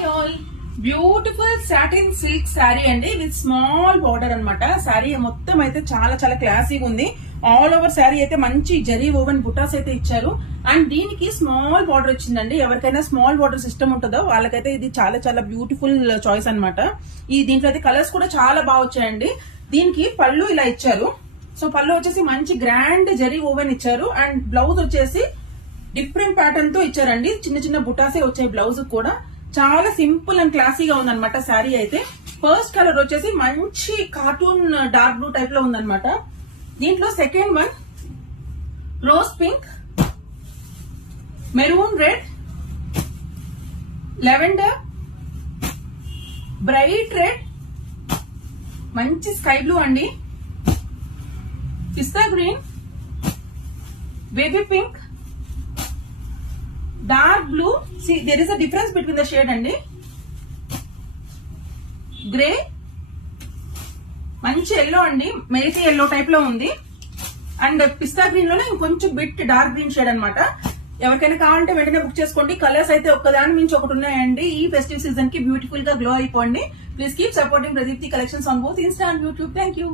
Hi all, beautiful satin silk sari అండి with small border అన్నమాట. శారీ మొత్తం అయితే చాలా చాలా క్లాసీగా ఉంది. ఆల్ ఓవర్ శారీ అయితే మంచి జరీ ఓవెన్ బుటాస్ అయితే ఇచ్చారు అండ్ దీనికి స్మాల్ బార్డర్ వచ్చిందండి. ఎవరికైనా స్మాల్ బార్డర్ సిస్టమ్ ఉంటుందో వాళ్ళకైతే ఇది చాలా చాలా బ్యూటిఫుల్ చాయిస్ అన్నమాట. ఈ దీంట్లో అయితే కలర్స్ కూడా చాలా బాగా వచ్చాయండి. దీనికి పళ్ళు ఇలా ఇచ్చారు. సో పళ్ళు వచ్చేసి మంచి గ్రాండ్ జరీ ఓవెన్ ఇచ్చారు అండ్ బ్లౌజ్ వచ్చేసి డిఫరెంట్ ప్యాటర్న్ తో ఇచ్చారండి. చిన్న చిన్న బుటాసే వచ్చాయి బ్లౌజ్ కూడా. చాలా సింపుల్ అండ్ క్లాసీగా ఉందన్నమాట శారీ అయితే. ఫస్ట్ కలర్ వచ్చేసి మంచి కార్టూన్ డార్క్ బ్లూ టైప్ లో ఉందన్నమాట. దీంట్లో second one rose pink, maroon red, lavender, bright red, మంచి స్కై బ్లూ అండి, pista green, baby pink, dark blue. See, there is a difference between the shade అండి. గ్రే, మంచి yellow అండి, మెరిటీ ఎల్లో టైప్ లో ఉంది అండ్ పిస్తా గ్రీన్ లోనే ఇంకొంచెం బిట్ డార్క్ గ్రీన్ షేడ్ అన్నమాట. ఎవరికైనా కావాలంటే వెంటనే బుక్ చేసుకోండి. కలర్స్ అయితే ఒక్కదాని మించి ఒకటి ఉన్నాయండి. ఈ ఫెస్టివ్ సీజన్ కి బ్యూటిఫుల్ గా గ్లో అయిపోండి. Please keep supporting Pradeepti collections on both Insta and YouTube. Thank you.